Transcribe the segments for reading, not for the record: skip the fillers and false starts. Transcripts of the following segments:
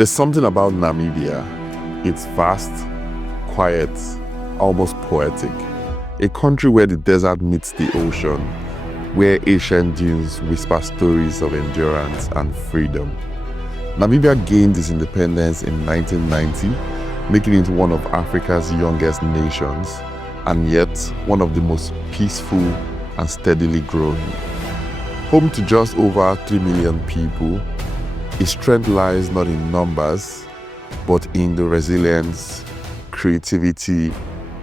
There's something about Namibia. It's vast, quiet, almost poetic. A country where the desert meets the ocean, where ancient dunes whisper stories of endurance and freedom. Namibia gained its independence in 1990, making it one of Africa's youngest nations, and yet one of the most peaceful and steadily growing. Home to just over 3 million people, its strength lies not in numbers, but in the resilience, creativity,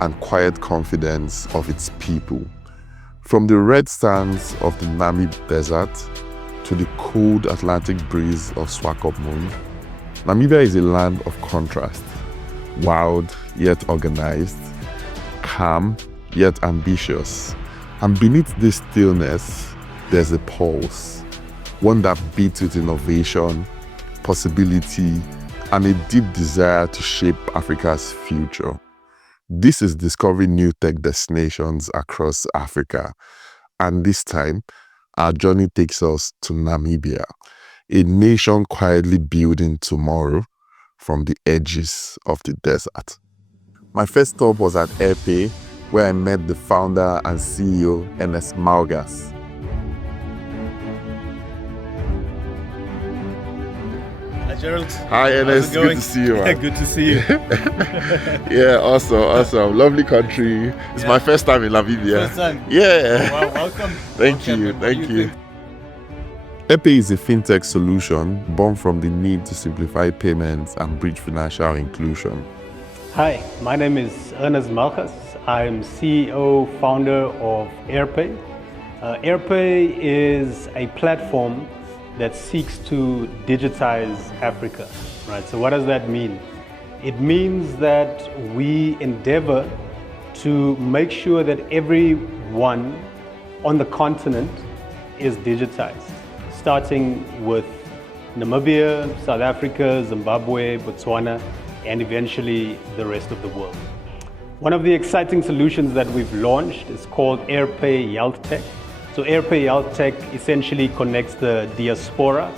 and quiet confidence of its people. From the red sands of the Namib Desert to the cold Atlantic breeze of Swakopmund, Namibia is a land of contrast, wild yet organized, calm yet ambitious. And beneath this stillness, there's a pulse, one that beats with innovation, possibility, and a deep desire to shape Africa's future. This is discovering new tech destinations across Africa. And this time, our journey takes us to Namibia, a nation quietly building tomorrow from the edges of the desert. My first stop was at Airpay, where I met the founder and CEO, Ernest Malgas. Hi, Gerald. Hi, Ernest. Good to see you, man. Good to see you. Yeah, awesome. Lovely country. It's my first time in Namibia. First time? Yeah. Wow, welcome. Thank you. Airpay is a fintech solution born from the need to simplify payments and bridge financial inclusion. Hi, my name is Ernest Malgas. I'm CEO, founder of Airpay. Airpay is a platform that seeks to digitize Africa, right? So what does that mean? It means that we endeavor to make sure that everyone on the continent is digitized, starting with Namibia, South Africa, Zimbabwe, Botswana, and eventually the rest of the world. One of the exciting solutions that we've launched is called Airpay Health Tech. So Airpay Health Tech essentially connects the diaspora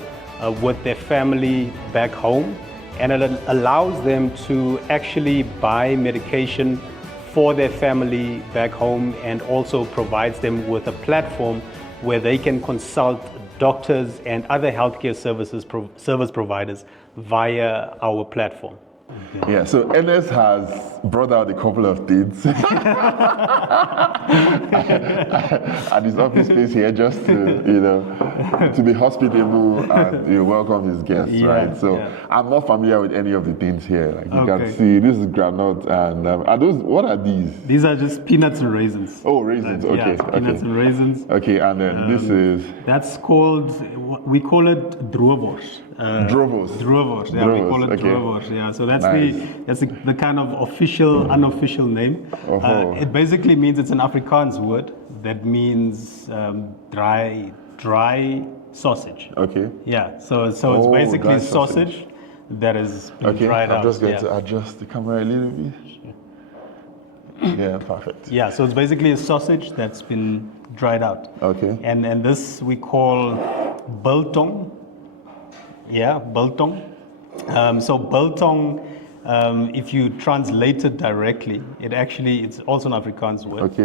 with their family back home, and it allows them to actually buy medication for their family back home, and also provides them with a platform where they can consult doctors and other healthcare service providers via our platform. Yeah, so Ernest has brought out a couple of things at his office space here, just to be hospitable and welcome his guests, right? So I'm not familiar with any of the things here. Like you can see, this is granite, and are those? What are these? These are just peanuts and raisins. Oh, raisins. Okay. Peanuts and raisins. Okay, and then this is. That's called. We call it droevors. Drovos. Yeah, we call it droevors. Yeah, so that's nice. the kind of official, unofficial name. It basically means, it's an Afrikaans word that means dry sausage. Okay. Yeah, so it's basically sausage that is dried out. I'm just going to adjust the camera a little bit. Yeah, perfect. Yeah, so it's basically a sausage that's been dried out. Okay. And this we call biltong. Yeah, biltong. So biltong, if you translate it directly, it's also an Afrikaans word,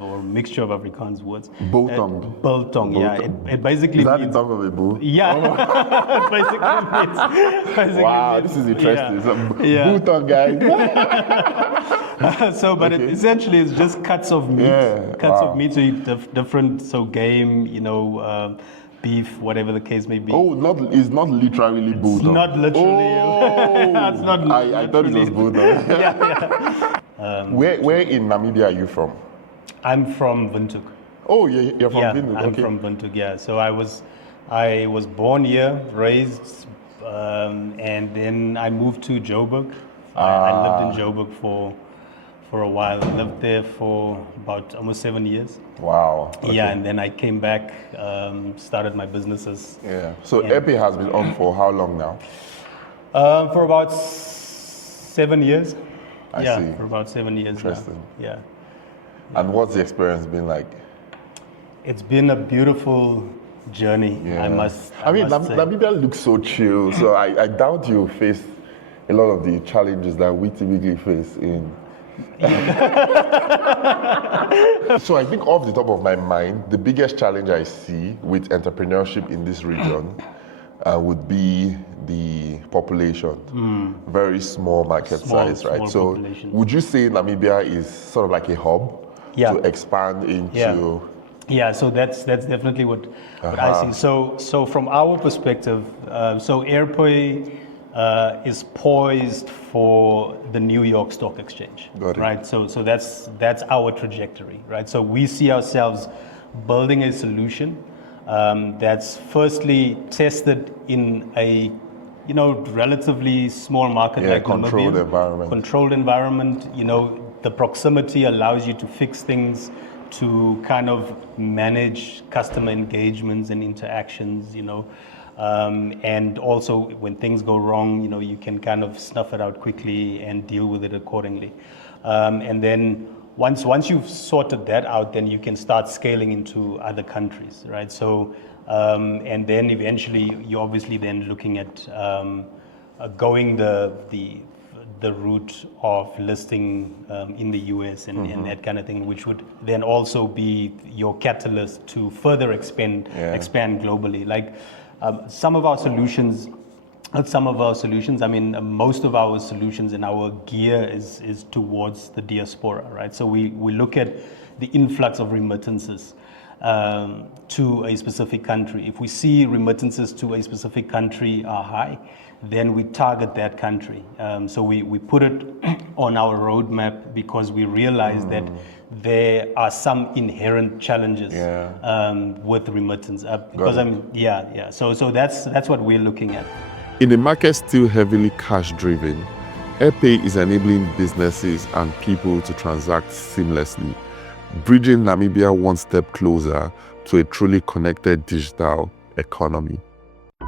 or a mixture of Afrikaans words. Biltong. Biltong, yeah. It basically is that means... the tongue of a bull? Yeah, it basically wow, means, this is interesting. Yeah. Biltong, guys. Essentially it's just cuts of meat. Yeah. Of meat, so different, so game, beef, whatever the case may be. Oh, it's not literally bulldog. It's not literally. Oh, it's not I thought it was bulldog. Where in Namibia are you from? I'm from Windhoek. Oh, you're from Windhoek. I'm from Windhoek. Yeah. So I was born here, raised, and then I moved to Joburg. I lived in Joburg for a while. I lived there for about almost 7 years. Wow. Okay. Yeah, and then I came back, started my businesses. Yeah. So Airpay has been on for how long now? For about 7 years. I see. For about 7 years. Interesting. Now. Yeah. And what's the experience been like? It's been a beautiful journey. Yeah. I must say. Namibia looks so chill, so I doubt you face a lot of the challenges that we typically face in. So I think off the top of my mind, the biggest challenge I see with entrepreneurship in this region would be the population. Very small market size, right? So population. would you say Namibia is sort of like a hub to expand into? Yeah, so that's definitely what I see. So from our perspective, so Airpay is poised for the New York Stock Exchange, Got it. right? So that's our trajectory, right? So we see ourselves building a solution that's firstly tested in a relatively small market like controlled Namibia. environment. Controlled environment. The proximity allows you to fix things, to kind of manage customer engagements and interactions, and also when things go wrong, you can kind of snuff it out quickly and deal with it accordingly. And then once you've sorted that out, then you can start scaling into other countries, right? So, and then eventually you're obviously then looking at going the route of listing in the US and that kind of thing, which would then also be your catalyst to further expand globally. Like some of our solutions, I mean, most of our solutions and our gear is towards the diaspora, right? So we look at the influx of remittances to a specific country. If we see remittances to a specific country are high, then we target that country. So we put it on our roadmap because we realize that there are some inherent challenges with remittance. So that's what we're looking at. In a market still heavily cash-driven, Airpay is enabling businesses and people to transact seamlessly, bridging Namibia one step closer to a truly connected digital economy.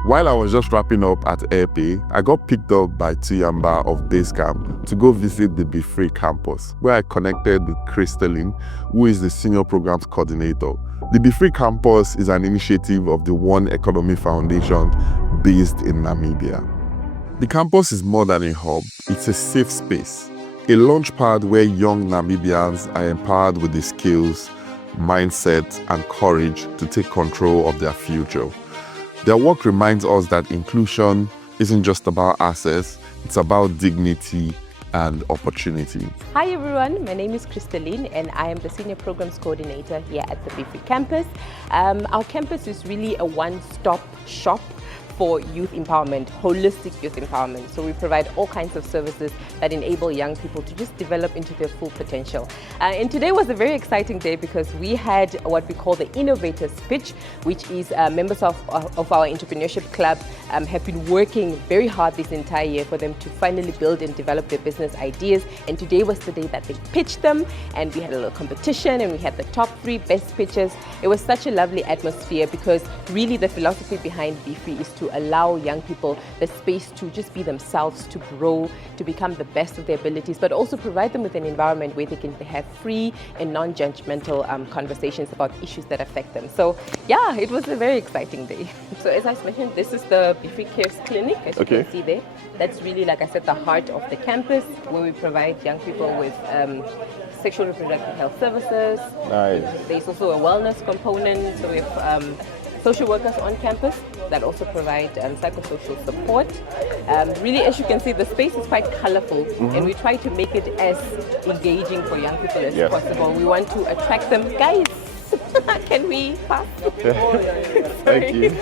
While I was just wrapping up at Airpay, I got picked up by Tuyamba of Basecamp to go visit the Be Free campus, where I connected with Crystalline, who is the Senior Programs Coordinator. The Be Free campus is an initiative of the One Economy Foundation based in Namibia. The campus is more than a hub, it's a safe space, a launchpad where young Namibians are empowered with the skills, mindset, and courage to take control of their future. Their work reminds us that inclusion isn't just about access, it's about dignity and opportunity. Hi everyone, my name is Crystalline and I am the Senior Programs Coordinator here at the Be Free campus. Our campus is really a one-stop shop for youth empowerment, holistic youth empowerment. So we provide all kinds of services that enable young people to just develop into their full potential. And today was a very exciting day because we had what we call the innovators pitch, which is members of our entrepreneurship club have been working very hard this entire year for them to finally build and develop their business ideas. And today was the day that they pitched them, and we had a little competition and we had the top 3 best pitches. It was such a lovely atmosphere because really the philosophy behind Be Free is to allow young people the space to just be themselves, to grow, to become the best of their abilities, but also provide them with an environment where they can have free and non-judgmental conversations about issues that affect them. So yeah, it was a very exciting day. So as I mentioned, this is the Be Free Cares Clinic, as you can see there. That's really, like I said, the heart of the campus, where we provide young people with sexual reproductive health services. Nice. There's also a wellness component, so we have social workers on campus that also provide psychosocial support. Really, as you can see, the space is quite colorful, and we try to make it as engaging for young people as possible. We want to attract them. Guys, can we pass? Thank you.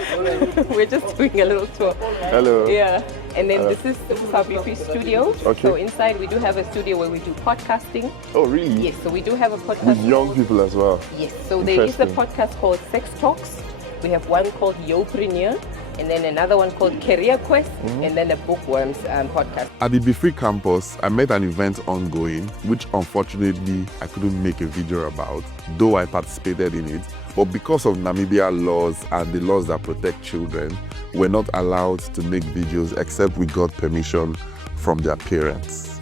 We're just doing a little tour. Hello. Yeah. And then this is our Be Free studio. Okay. So inside we do have a studio where we do podcasting. Oh, really? Yes, so we do have a podcast. With young people as well? Yes, so there is a podcast called Sex Talks. We have one called Yopreneur, and then another one called Career Quest, and then a Bookworms podcast. At the Be Free campus, I met an event ongoing, which unfortunately I couldn't make a video about, though I participated in it. But because of Namibia laws and the laws that protect children, we're not allowed to make videos except we got permission from their parents.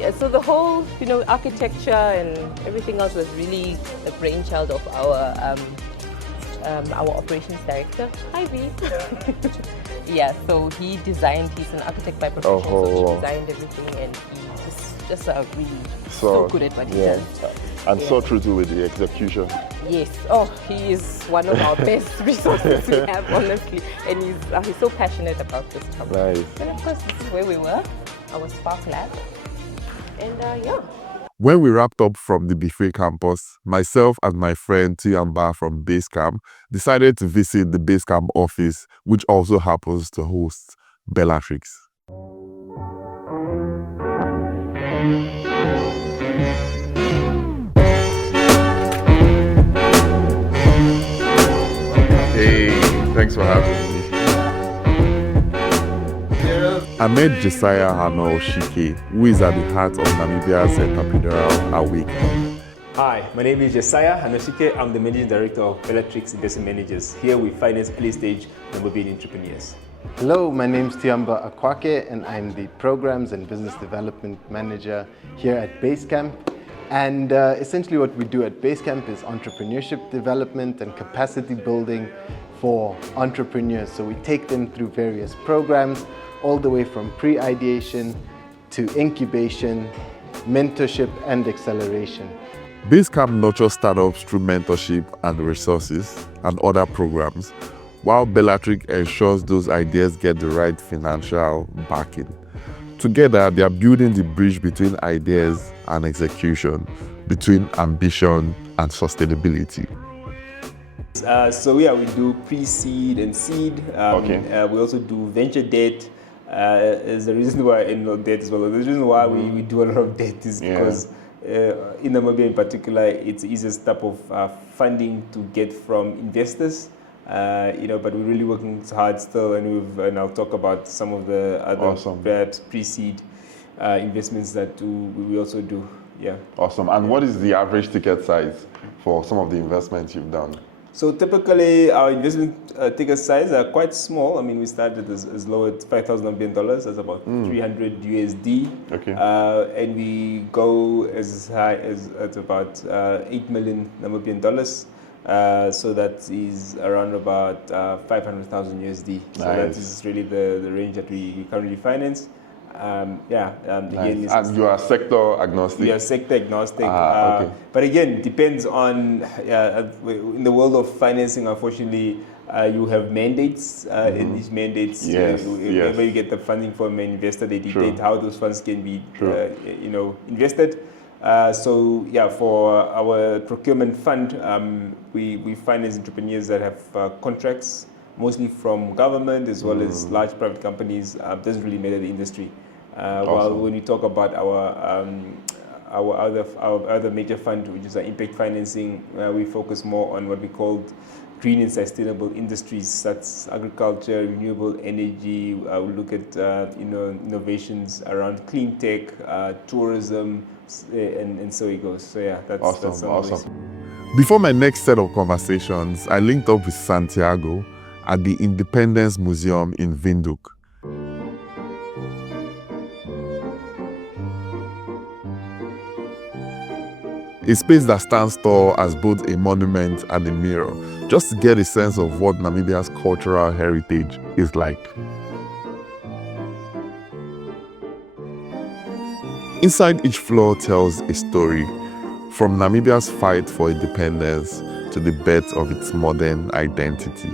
Yeah, so the whole, architecture and everything else was really the brainchild of our our operations director. Hi, V. Yeah, so he's an architect by profession, so he designed everything, and he's just really so good at what he does. And so true to with the execution. Yes. Oh, he is one of our best resources we have, honestly. And he's so passionate about this topic. Nice. And of course, this is where we were, our Spark Lab. And yeah. When we wrapped up from the Buffet campus, myself and my friend Tiamba from Basecamp decided to visit the Basecamp office, which also happens to host Bellatrix. Hey, thanks for having me. I met Josiah Hano Shike, who is at the heart of Namibia's entrepreneurial awakening. Hi, my name is Josiah Hano Shike. I'm the Managing Director of Bellatrix Investment Managers. Here we finance early-stage Namibian entrepreneurs. Hello, my name is Tiamba Akwake, and I'm the Programs and Business Development Manager here at Basecamp. And essentially what we do at Basecamp is entrepreneurship development and capacity building for entrepreneurs. So we take them through various programs, all the way from pre-ideation to incubation, mentorship and acceleration. Basecamp nurtures startups through mentorship and resources and other programs, while Bellatrix ensures those ideas get the right financial backing. Together, they are building the bridge between ideas and execution, between ambition and sustainability. We do pre-seed and seed. We also do venture debt. Is the reason why debt as well. The reason why we do a lot of debt is because in Namibia in particular, it's the easiest type of funding to get from investors. But we're really working hard still, and I'll talk about some of the other perhaps pre-seed investments that we also do. Yeah. Awesome. And what is the average ticket size for some of the investments you've done? So typically our investment ticket size are quite small. I mean, we started as low as $5,000 Namibian, that's about 300 USD. Okay. And we go as high as at about 8 million Namibian dollars. So that is around about 500,000 USD. So that is really the range that we currently finance. Nice. And you are sector agnostic? We are sector agnostic. But again, depends on, in the world of financing, unfortunately, you have mandates. In these mandates, whenever you get the funding from an investor, they dictate how those funds can be invested. For our procurement fund, we finance entrepreneurs that have contracts, mostly from government as well as large private companies. Doesn't really matter the industry. While when we talk about our other major fund, which is our impact financing, we focus more on what we call green and sustainable industries. That's agriculture, renewable energy. We look at innovations around clean tech, tourism, and so it goes. So that's awesome. Before my next set of conversations, I linked up with Santiago at the Independence Museum in Windhoek. A space that stands tall as both a monument and a mirror, just to get a sense of what Namibia's cultural heritage is like. Inside each floor tells a story, from Namibia's fight for independence to the birth of its modern identity.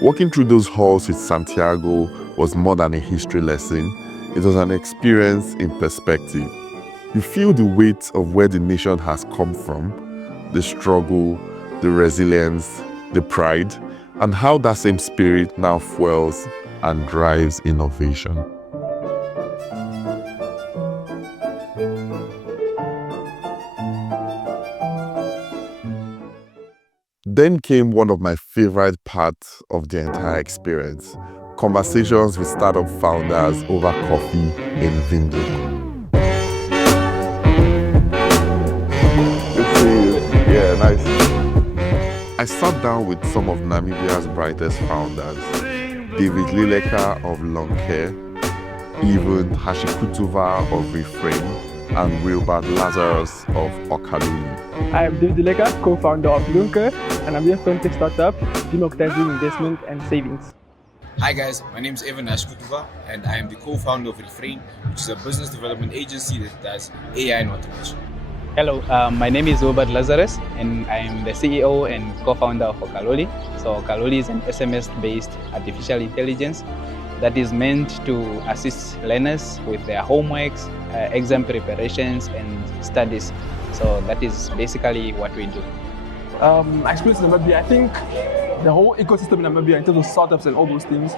Walking through those halls with Santiago was more than a history lesson. It was an experience in perspective. You feel the weight of where the nation has come from, the struggle, the resilience, the pride, and how that same spirit now fuels and drives innovation. Then came one of my favorite parts of the entire experience, conversations with startup founders over coffee in Windhoek. Good to see you. Yeah, nice. I sat down with some of Namibia's brightest founders, David Lileka of Long Hair, even Hashikutuva of Reframe, and Wilbert Lazarus of Okaluli. I am David Dileka, co-founder of Windhoek, and I'm a fintech startup democratizing investment and savings. Hi guys, my name is Evan Ashkutuva and I am the co-founder of Refrain, which is a business development agency that does AI and automation. Hello, my name is Wilbert Lazarus and I am the CEO and co-founder of Okaluli. So Okaluli is an SMS-based artificial intelligence that is meant to assist learners with their homeworks, exam preparations and studies. So that is basically what we do. Experience in Namibia, I think the whole ecosystem in Namibia in terms of startups and all those things,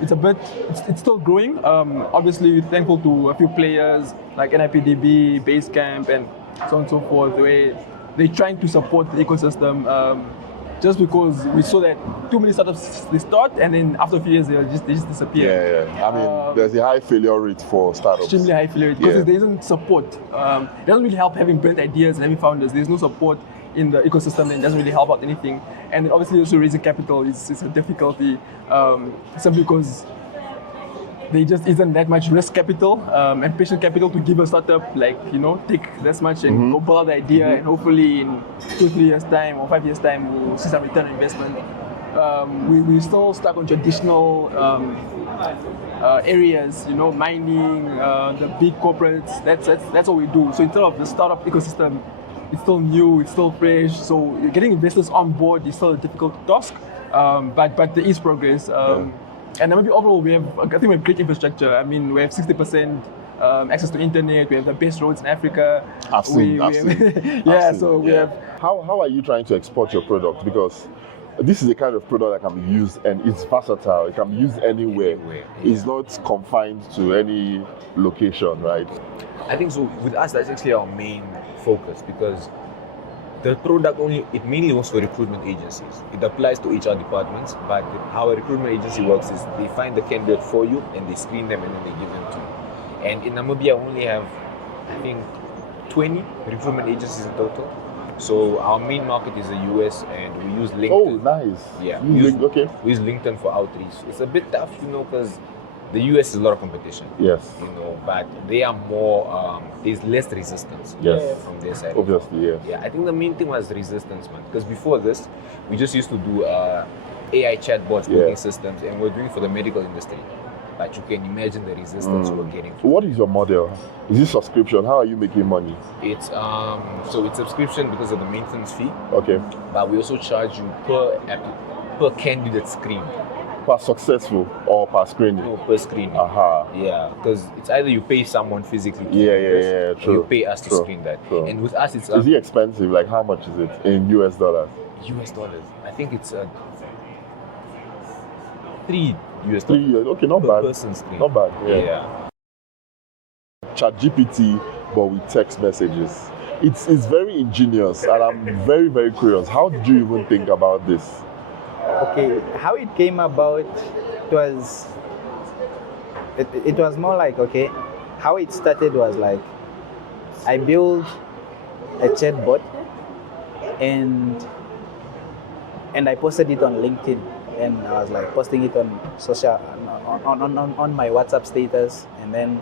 it's still growing. Obviously, we're thankful to a few players like NIPDB, Basecamp, and so on and so forth, where they're trying to support the ecosystem. Just because we saw that too many startups they start and then after a few years they just disappear. Yeah. I mean, there's a high failure rate for startups. Extremely high failure rate because there isn't support. It doesn't really help having brilliant ideas and having founders. There's no support in the ecosystem, and it doesn't really help out anything. And obviously also raising capital is a difficulty simply because there just isn't that much risk capital and patient capital to give a startup take this much and go build out the idea and hopefully in 2-3 years time or 5 years time we'll see some return on investment. We're still stuck on traditional areas, mining, the big corporates. That's what we do. So instead of the startup ecosystem, it's still new, it's still fresh. So getting investors on board is still a difficult task, but there is progress. And maybe overall, I think we have great infrastructure. I mean, we have 60% access to internet. We have the best roads in Africa. I've seen. We have. How are you trying to export your product? Because this is the kind of product that can be used and it's versatile. It can be used anywhere. It's not confined to any location, right? I think so. With us, that's actually our main focus because the product mainly works for recruitment agencies. It applies to HR departments, but how a recruitment agency works is they find the candidate for you and they screen them and then they give them to you. And in Namibia, we only have, I think, 20 recruitment agencies in total. So our main market is the US and we use LinkedIn. Oh, nice. Yeah. We use LinkedIn for outreach. It's a bit tough, because the US is a lot of competition. Yes. But they are more, there's less resistance from their side. Obviously, yes. Yeah, I think the main thing was resistance, man. Because before this, we just used to do AI chatbots, booking systems, and we're doing it for the medical industry. But you can imagine the resistance we're getting. What is your model? Is this subscription? How are you making money? It's so it's subscription because of the maintenance fee. Okay. But we also charge you per candidate screen. Per successful or per screening? No, per screening. Yeah, because it's either you pay someone physically to true. or you pay us to screen that. True. And with us, it's... Is it expensive? Like how much is it in US dollars? US dollars. I think it's $3 US. Okay, not per bad. Person screen. Not bad. Yeah. ChatGPT, but with text messages. It's very ingenious, and I'm very, very curious. How did you even think about this? Okay, how it came about was it was more like, how it started was like I built a chatbot and I posted it on LinkedIn, and I was like posting it on social on my WhatsApp status, and then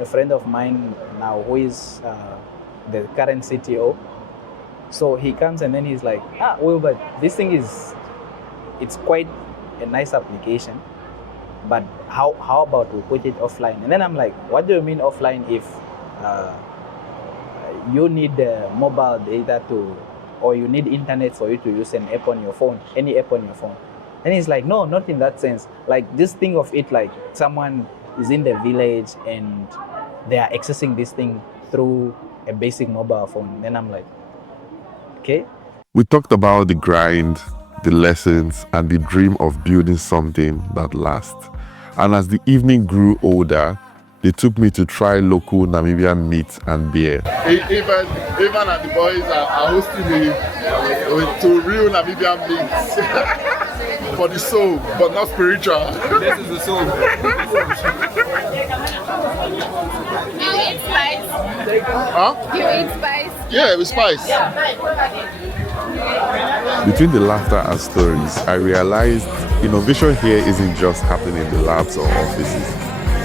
a friend of mine now who is the current CTO, so he comes and then he's like, Wilbert, this thing it's quite a nice application, but how about we put it offline? And then I'm like, what do you mean offline if you need mobile data or you need internet for you to use an app on your phone, any app on your phone? And he's like, no, not in that sense. Like, just think of it like someone is in the village and they are accessing this thing through a basic mobile phone. Then I'm like, okay. We talked about the grind, the lessons, and the dream of building something that lasts. And as the evening grew older, they took me to try local Namibian meat and beer. Even and the boys are hosting me to real Namibian meat for the soul, but not spiritual. This is the soul. Do you eat spice? Huh? Do you eat spice? Yeah, with spice. Between the laughter and stories, I realized innovation here isn't just happening in the labs or offices.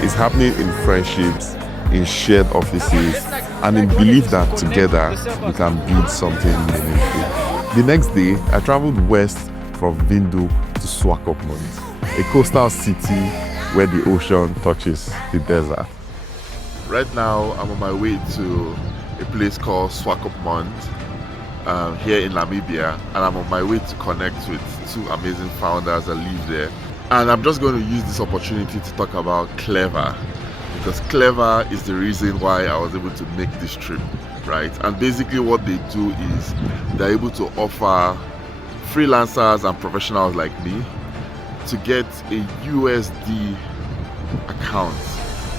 It's happening in friendships, in shared offices, and in belief that together we can build something meaningful. The next day, I traveled west from Windhoek to Swakopmund, a coastal city where the ocean touches the desert. Right now, I'm on my way to a place called Swakopmund here in Namibia, and I'm on my way to connect with two amazing founders that live there. And I'm just going to use this opportunity to talk about Clever, because Clever is the reason why I was able to make this trip, right? And basically what they do is they're able to offer freelancers and professionals like me to get a USD account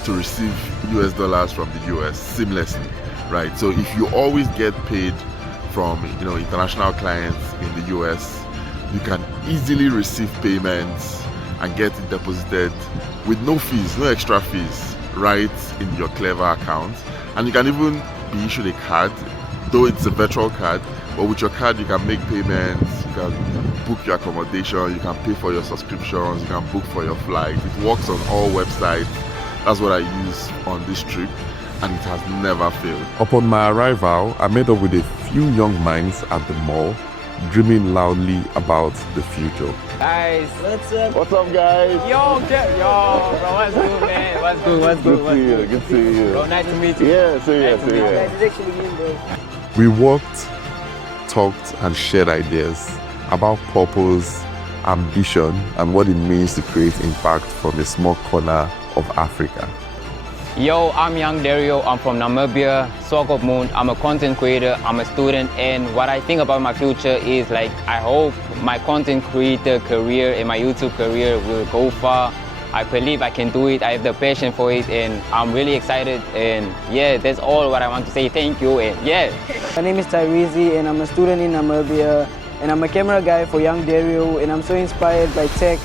to receive US dollars from the US seamlessly, right? So if you always get paid from international clients in the US, you can easily receive payments and get it deposited with no fees, no extra fees, right in your Clever account. And you can even be issued a card, though it's a virtual card, but with your card you can make payments, you can book your accommodation, you can pay for your subscriptions, you can book for your flight. It works on all websites. That's what I use on this trip, and it has never failed. Upon my arrival, I met up with a few young minds at the mall, dreaming loudly about the future. Guys, what's up? What's up, guys? Yo, bro, what's good, man? What's good? Good to see you. Bro, nice to meet you. Yeah, see you. Guys, it's actually me, bro. We walked, talked, and shared ideas about purpose, ambition, and what it means to create impact from a small corner of Africa. Yo, I'm Young Dario. I'm from Namibia, Swakopmund. I'm a content creator. I'm a student, and what I think about my future is I hope my content creator career and my YouTube career will go far. I believe I can do it. I have the passion for it, and I'm really excited. And yeah, that's all what I want to say. Thank you, and yeah. My name is Tyrese, and I'm a student in Namibia, and I'm a camera guy for Young Dario, and I'm so inspired by tech,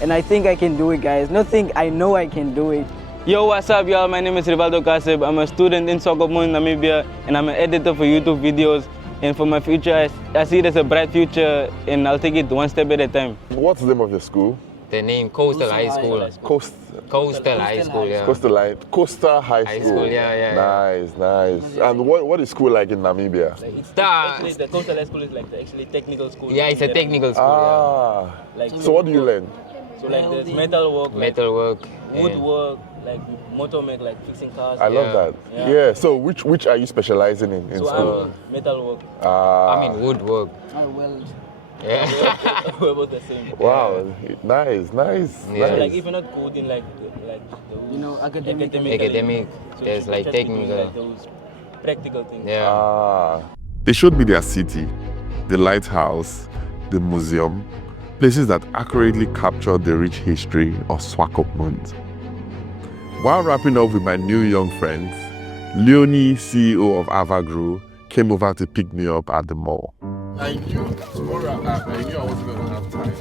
and I think I can do it, guys. I know I can do it. Yo, what's up, y'all? My name is Rivaldo Kaseb. I'm a student in Swakopmund, Namibia, and I'm an editor for YouTube videos. And for my future, I see it as a bright future, and I'll take it one step at a time. What's the name of your school? The name Coastal High School. Coastal High School, yeah. Coastal High School. Yeah. Nice. And what is school like in Namibia? Actually, the Coastal High School is the technical school. Yeah, it's a technical school. So what do you learn? So there's metal work, woodwork, motor make, fixing cars. I love that. Yeah. So which are you specializing in school? I'm metal work. I mean woodwork. I weld. Yeah. We're both the same. Wow. Nice. Yeah. So if you're not coding academic. So there's technical. Those practical things. Yeah. They showed me their city, the lighthouse, the museum, places that accurately capture the rich history of Swakopmund. While wrapping up with my new young friends, Leonie, CEO of Avagro, came over to pick me up at the mall. I knew tomorrow I wasn't going to have time,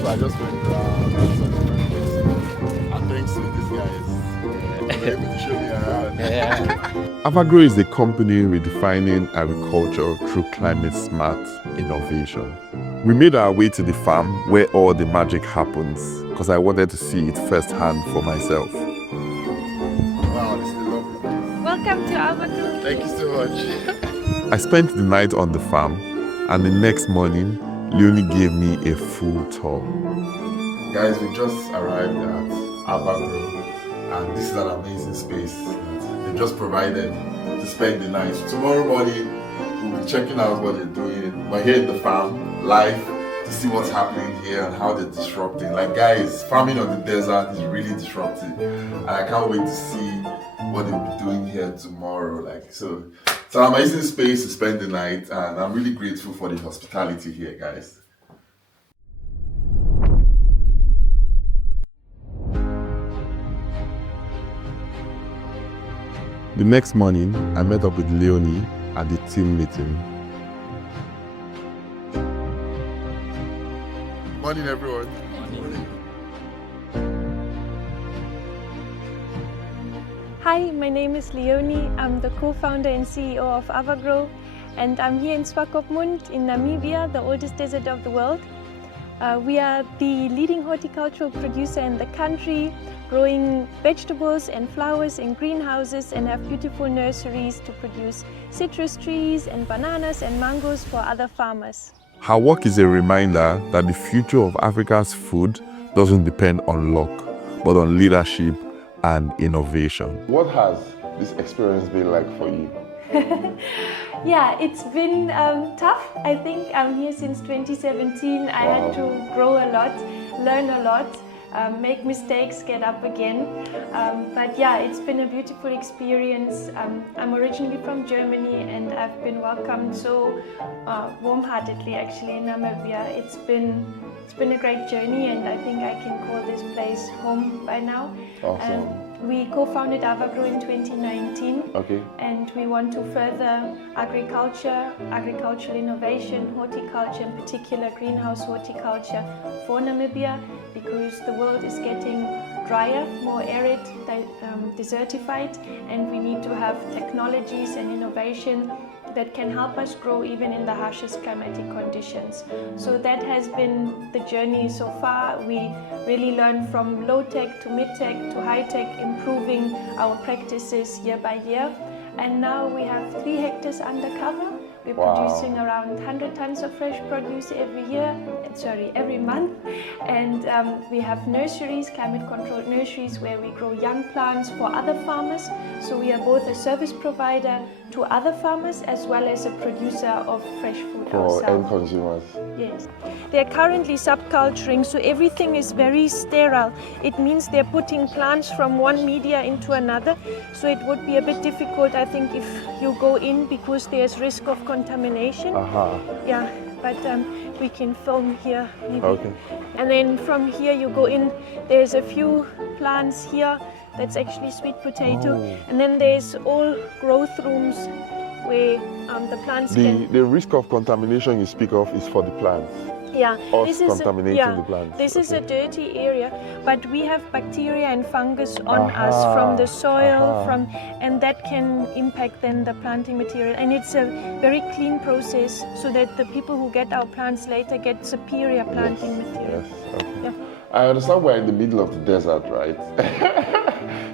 so I just went around and thanks to these guys, they were able to show me around. Avagro is a company redefining agriculture through climate-smart innovation. We made our way to the farm where all the magic happens, because I wanted to see it firsthand for myself. Wow, this is a lovely place. Welcome to Avagro. Thank you so much. I spent the night on the farm, and the next morning, Leonie gave me a full tour. Guys, we just arrived at Avagro, and this is an amazing space that they just provided to spend the night. Tomorrow morning, we'll be checking out what they're doing. We're here in the farm, live, to see what's happening here and how they're disrupting. Guys, farming on the desert is really disruptive, and I can't wait to see what they'll be doing here tomorrow. So it's an amazing space to spend the night, and I'm really grateful for the hospitality here, guys. The next morning, I met up with Leonie at the team meeting. Morning, everyone. Hi, my name is Leonie. I'm the co-founder and CEO of Avagro, and I'm here in Swakopmund in Namibia, the oldest desert of the world. We are the leading horticultural producer in the country, growing vegetables and flowers in greenhouses and have beautiful nurseries to produce citrus trees and bananas and mangoes for other farmers. Her work is a reminder that the future of Africa's food doesn't depend on luck, but on leadership and innovation. What has this experience been like for you? Yeah, it's been tough. I think I'm here since 2017. I had to grow a lot, learn a lot, make mistakes, get up again. But yeah, it's been a beautiful experience. I'm originally from Germany and I've been welcomed so warm-heartedly actually in Namibia. It's been a great journey and I think I can call this place home by now. Awesome. We co-founded Avagrow in 2019 and we want to further agriculture, agricultural innovation, horticulture, in particular greenhouse horticulture for Namibia because the world is getting drier, more arid, desertified, and we need to have technologies and innovation that can help us grow even in the harshest climatic conditions. So that has been the journey so far. We really learn from low-tech to mid-tech to high-tech, improving our practices year by year. And now we have 3 hectares under cover. We're producing around 100 tons of fresh produce every month. And we have nurseries, climate-controlled nurseries, where we grow young plants for other farmers. So we are both a service provider to other farmers as well as a producer of fresh food for end consumers. Yes. They're currently subculturing, so everything is very sterile. It means they're putting plants from one media into another. So it would be a bit difficult, I think, if you go in because there's risk of contamination. Yeah, but we can film here maybe. And then from here you go in, there's a few plants here. That's actually sweet potato. And then there's all growth rooms where the plants The risk of contamination you speak of is for the plants. Yeah, this is the plants. This is a dirty area, but we have bacteria and fungus on us from the soil, and that can impact then the planting material. And it's a very clean process so that the people who get our plants later get superior planting material. Yeah. I understand we're in the middle of the desert, right?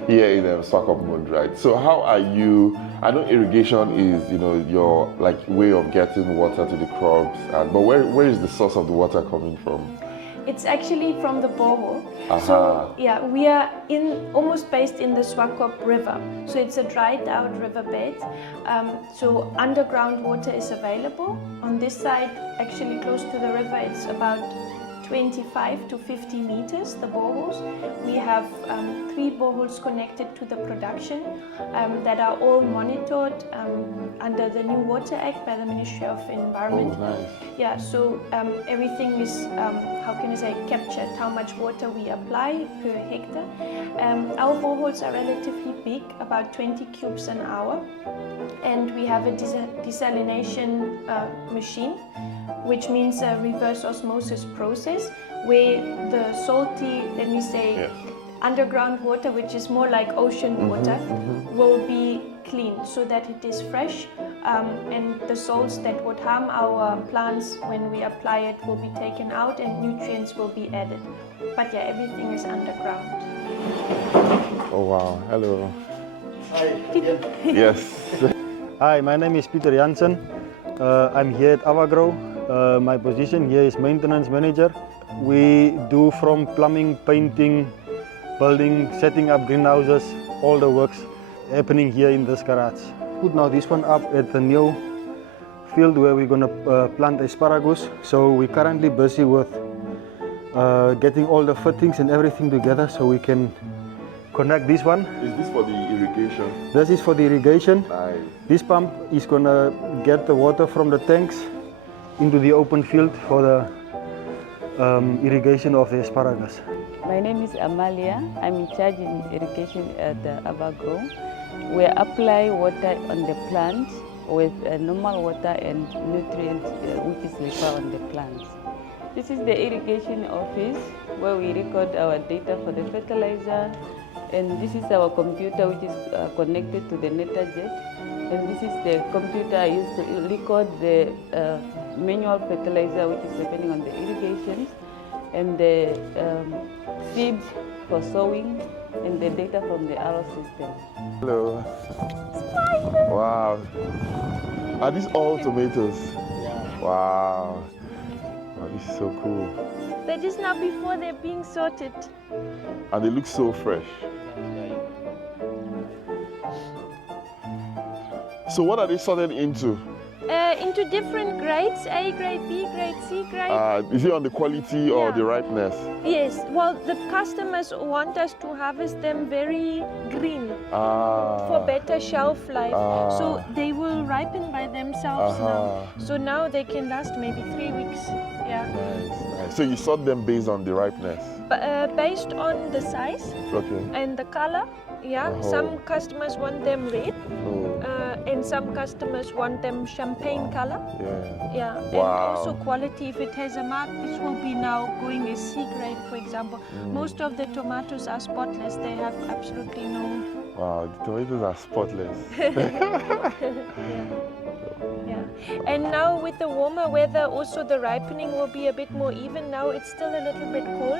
Here in Swakopmund, right? So how are you? I know irrigation is, your way of getting water to the crops, but where is the source of the water coming from? It's actually from the borehole. So yeah, we are almost based in the Swakop River. So it's a dried out riverbed. So underground water is available. On this side, actually close to the river, it's about 25 to 50 meters, the boreholes. We have 3 boreholes connected to the production that are all monitored under the New Water Act by the Ministry of Environment. Yeah, so everything is, captured, how much water we apply per hectare. Our boreholes are relatively big, about 20 cubes an hour. And we have a desalination machine, which means a reverse osmosis process where the salty, underground water, which is more like ocean water, will be cleaned so that it is fresh, and the salts that would harm our plants when we apply it will be taken out and nutrients will be added. But yeah, everything is underground. Oh wow, hello. Hi. Yes. Hi, my name is Peter Janssen. I'm here at Avagrow. My position here is maintenance manager. We do from plumbing, painting, building, setting up greenhouses, all the works happening here in this garage. Put now this one up at the new field where we're going to plant asparagus. So we're currently busy with getting all the fittings and everything together so we can connect this one. Is this for the irrigation? This is for the irrigation. Nice. This pump is going to get the water from the tanks into the open field for the irrigation of the asparagus. My name is Amalia. I'm in charge in irrigation at the Avagrow. We apply water on the plants with normal water and nutrients which is required on the plants. This is the irrigation office where we record our data for the fertilizer, and this is our computer which is connected to the NetaJet, and this is the computer I used to record the manual fertilizer which is happening on the irrigations, and the seed for sowing, and the data from the arrow system. Hello. Wow. Are these all tomatoes? Yeah. Wow. Wow, this is so cool. That is now before they're being sorted. And they look so fresh. So what are they sorted into? Into different grades, A grade, B grade, C grade. Is it on the quality or the ripeness? Yes, well, the customers want us to harvest them very green for better shelf life. So they will ripen by themselves now. So now they can last maybe 3 weeks. Yeah. Nice. So you sort them based on the ripeness? Based on the size and the color. Yeah, some customers want them red, and some customers want them champagne color. Yeah, and also quality. If it has a mark, this will be now going as C grade, for example. Most of the tomatoes are spotless. They have absolutely no. Wow, the tomatoes are spotless. Yeah. And now with the warmer weather, also the ripening will be a bit more even. Now it's still a little bit cold,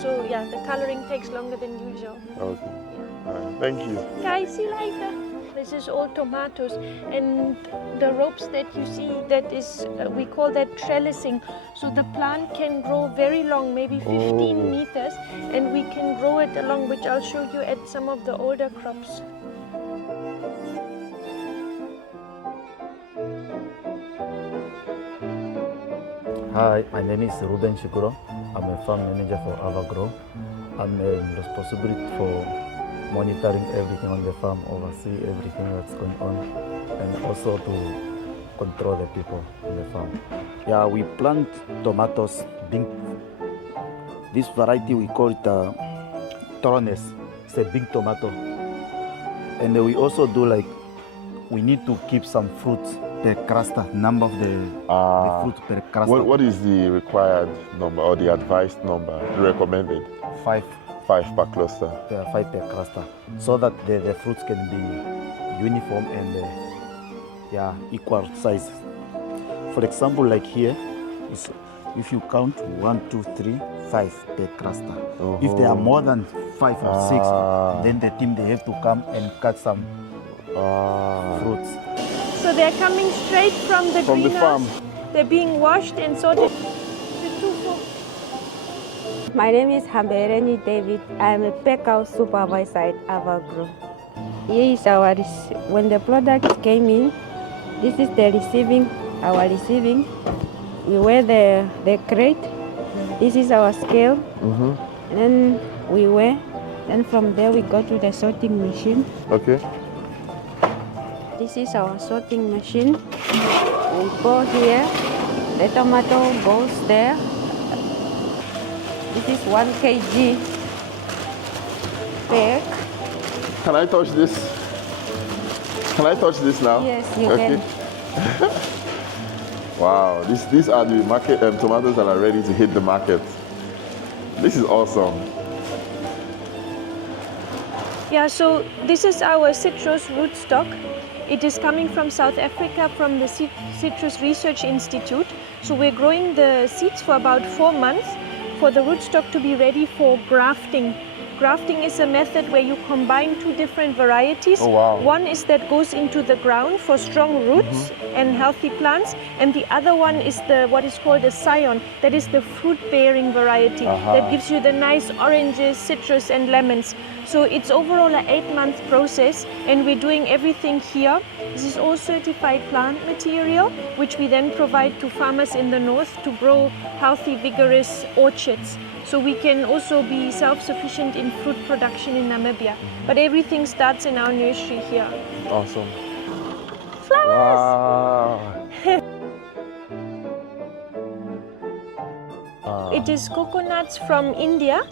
so yeah, the coloring takes longer than usual. Okay. Thank you. Guys, see you later. This is all tomatoes, and the ropes that you see, that is, we call that trellising. So the plant can grow very long, maybe 15 meters, and we can grow it along, which I'll show you at some of the older crops. Hi, my name is Ruben Shukuro. I'm a farm manager for Avagrow. I'm responsible for monitoring everything on the farm, oversee everything that's going on, and also to control the people on the farm. Yeah, we plant tomatoes. This variety we call it Torones. It's a big tomato. And we also do we need to keep some fruits per cluster, number of the fruit per cluster. What is the required number or the advised number, the recommended? 5 per cluster. Yeah, 5 per cluster, so that the fruits can be uniform and equal size. For example, like here, if you count 1, 2, 3, 5 per cluster. If there are more than 5 or 6, then the team they have to come and cut some fruits. So they're coming straight from the greenhouse. Farm. They're being washed and sorted. My name is Hambereni David. I'm a pack-out supervisor at Avagrow. Here is when the products came in, this is the our receiving. We weigh the crate. This is our scale. And then we weigh. Then from there we go to the sorting machine. Okay. This is our sorting machine. We go here. The tomato goes there. This is 1 kg pack. Can I touch this? Can I touch this now? Yes, you can. Wow, these are the market tomatoes that are ready to hit the market. This is awesome. Yeah, so this is our citrus rootstock. It is coming from South Africa, from the Citrus Research Institute. So we're growing the seeds for about 4 months for the rootstock to be ready for grafting. Grafting is a method where you combine 2 different varieties. One is that goes into the ground for strong roots and healthy plants, and the other one is what is called a scion. That is the fruit-bearing variety that gives you the nice oranges, citrus, and lemons. So it's overall an 8-month process, and we're doing everything here. This is all certified plant material, which we then provide to farmers in the north to grow healthy, vigorous orchards. So we can also be self-sufficient in fruit production in Namibia. But everything starts in our nursery here. Awesome. Flowers! Wow. It is coconuts from India,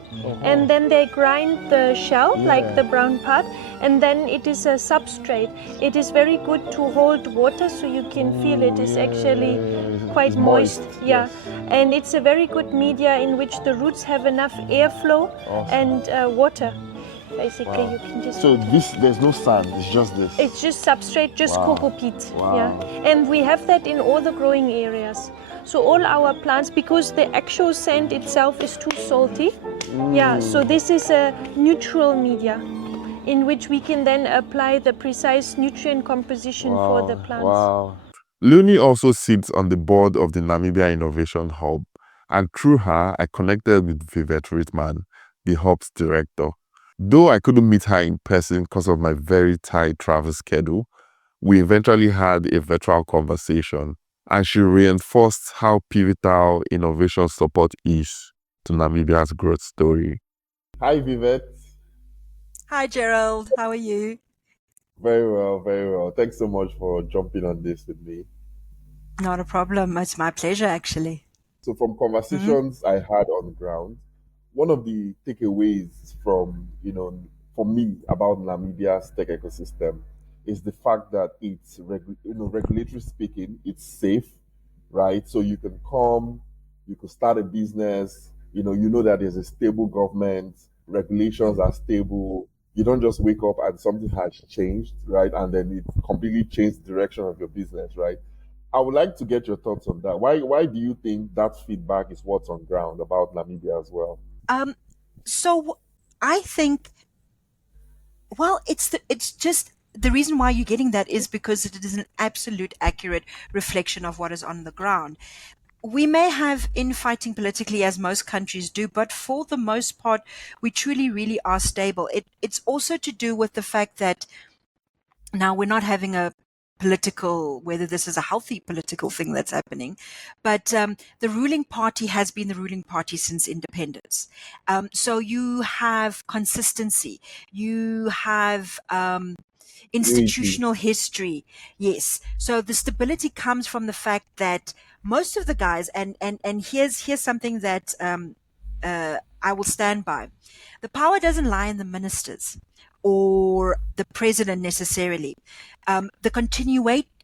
and then they grind the shell, like the brown part, and then it is a substrate. It is very good to hold water, so you can feel it is actually quite moist. Yeah, and it's a very good media in which the roots have enough airflow and water. Basically, you can just... So there's no sand, it's just this? It's just substrate, just cocoa peat. Yeah, and we have that in all the growing areas. So all our plants, because the actual sand itself is too salty, yeah, so this is a neutral media in which we can then apply the precise nutrient composition for the plants. Wow. Luni also sits on the board of the Namibia Innovation Hub, and through her, I connected with Vivette Ritman, the Hub's director. Though I couldn't meet her in person because of my very tight travel schedule, we eventually had a virtual conversation, and she reinforced how pivotal innovation support is to Namibia's growth story. Hi, Vivette. Hi, Gerald. How are you? Very well, very well. Thanks so much for jumping on this with me. Not a problem. It's my pleasure, actually. So from conversations I had on the ground, one of the takeaways from, for me about Namibia's tech ecosystem is the fact that it's, regulatory speaking, it's safe, right? So you can come, you could start a business, you know that there's a stable government, regulations are stable. You don't just wake up and something has changed, right? And then it completely changed the direction of your business, right? I would like to get your thoughts on that. Why do you think that feedback is what's on ground about Namibia as well? So I think, well, it's just the reason why you're getting that is because it is an absolute accurate reflection of what is on the ground. We may have infighting politically, as most countries do, but for the most part, we truly, really are stable. It's also to do with the fact that now we're not having a political, whether this is a healthy political thing that's happening, but the ruling party has been the ruling party since independence. So you have consistency, you have institutional history. Yes. So the stability comes from the fact that most of the guys, and here's something that I will stand by. The power doesn't lie in the ministers or the president necessarily. The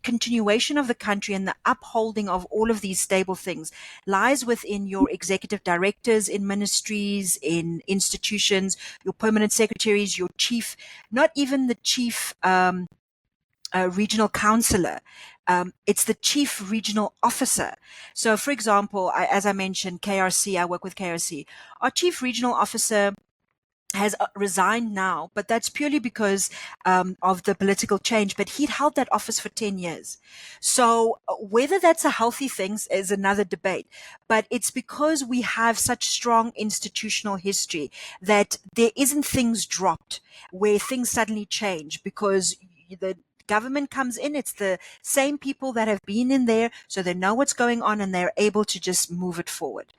continuation of the country and the upholding of all of these stable things lies within your executive directors in ministries, in institutions, your permanent secretaries, your chief, not even the chief regional councillor. It's the chief regional officer. So, for example, as I mentioned, KRC, I work with KRC. Our chief regional officer has resigned now, but that's purely because of the political change. But he'd held that office for 10 years. So whether that's a healthy thing is another debate. But it's because we have such strong institutional history that there isn't things dropped where things suddenly change because the government comes in. It's the same people that have been in there, so they know what's going on and they're able to just move it forward.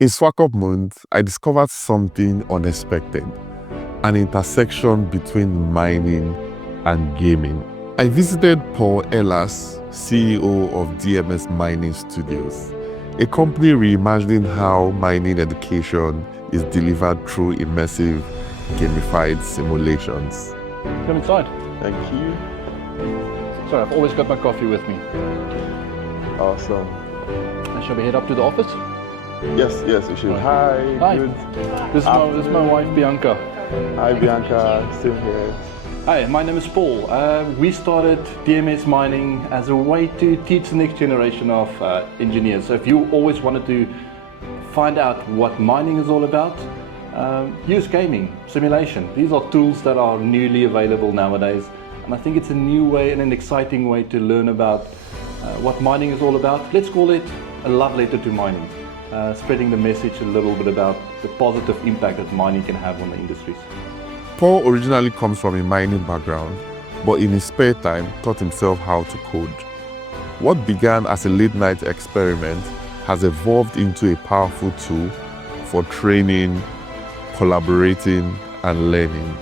In Swakopmund, I discovered something unexpected, an intersection between mining and gaming. I visited Paul Ellas, CEO of DMS Mining Studios, a company reimagining how mining education is delivered through immersive, gamified simulations. Come inside. Thank you. Sorry, I've always got my coffee with me. Awesome. Shall we head up to the office? Yes, we should. Hi. Hi. Good. This is my wife, Bianca. Hi, Bianca. Same here. Hi, my name is Paul. We started DMS Mining as a way to teach the next generation of engineers. So if you always wanted to find out what mining is all about, use gaming, simulation. These are tools that are newly available nowadays. And I think it's a new way and an exciting way to learn about what mining is all about. Let's call it a love letter to mining. Spreading the message a little bit about the positive impact that mining can have on the industries. Paul originally comes from a mining background, but in his spare time taught himself how to code. What began as a late-night experiment has evolved into a powerful tool for training, collaborating, and learning.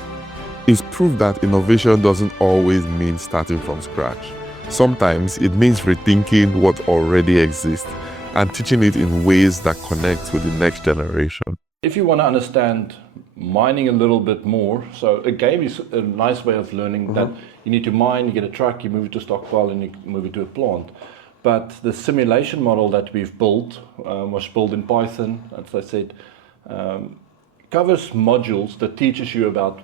It's proof that innovation doesn't always mean starting from scratch. Sometimes it means rethinking what already exists and teaching it in ways that connect with the next generation. If you want to understand mining a little bit more, so a game is a nice way of learning that you need to mine, you get a truck, you move it to stockpile, and you move it to a plant. But the simulation model that we've built was built in Python, as I said, covers modules that teaches you about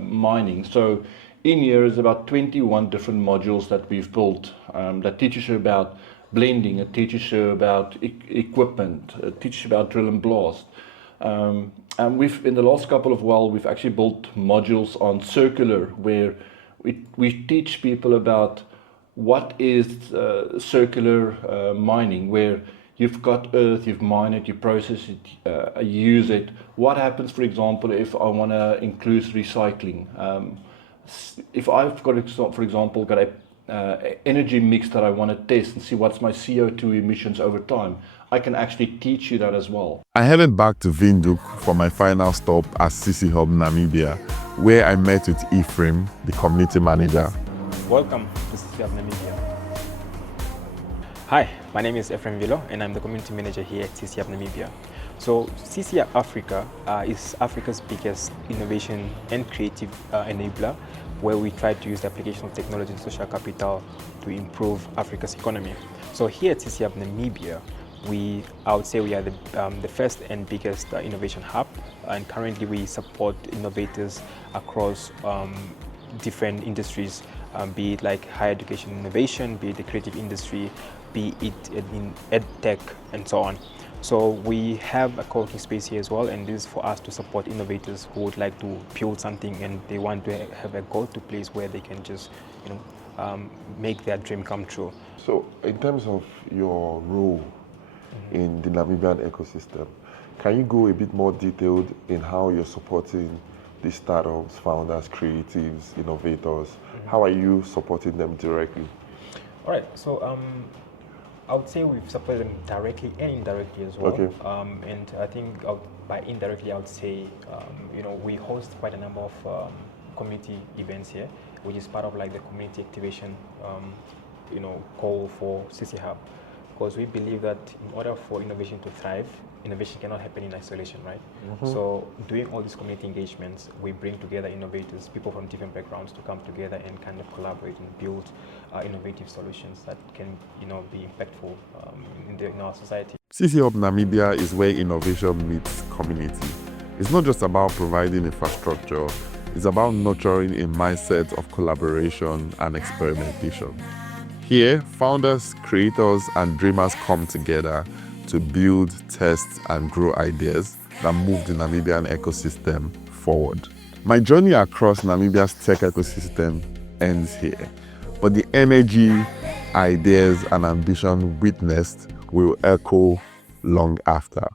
mining. So in here is about 21 different modules that we've built that teaches you about blending, it teaches you about equipment, it teaches you about drill and blast. And we've, in the last couple of while, we've actually built modules on circular, where we teach people about what is circular mining, where you've got earth, you've mined it, you process it, you use it. What happens, for example, if I want to include recycling? If I've got, for example, got a energy mix that I want to test and see what's my CO2 emissions over time, I can actually teach you that as well. I headed back to Windhoek for my final stop at CC Hub Namibia, where I met with Ephraim, the community manager. Welcome to CC Hub Namibia. Hi, my name is Ephraim Vilo and I'm the community manager here at CC Hub Namibia. So CC Hub Africa is Africa's biggest innovation and creative enabler, where we try to use the application of technology and social capital to improve Africa's economy. So here at CC Hub Namibia, I would say we are the first and biggest innovation hub, and currently we support innovators across different industries, be it like higher education innovation, be it the creative industry, be it in ed tech and so on. So we have a co-working space here as well, and this is for us to support innovators who would like to build something and they want to have a go-to place where they can just, make their dream come true. So in terms of your role in the Namibian ecosystem, can you go a bit more detailed in how you're supporting these startups, founders, creatives, innovators? How are you supporting them directly? All right, so I would say we've supported them directly and indirectly as well. Okay. And I think by indirectly, I would say, we host quite a number of community events here, which is part of like the community activation, call for CC Hub. Because we believe that in order for innovation to thrive, innovation cannot happen in isolation, right? So doing all these community engagements, we bring together innovators, people from different backgrounds to come together and kind of collaborate and build innovative solutions that can, be impactful in our society. CC Hub Namibia is where innovation meets community. It's not just about providing infrastructure, it's about nurturing a mindset of collaboration and experimentation. Here, founders, creators, and dreamers come together to build, test, and grow ideas that move the Namibian ecosystem forward. My journey across Namibia's tech ecosystem ends here, but the energy, ideas, and ambition witnessed will echo long after.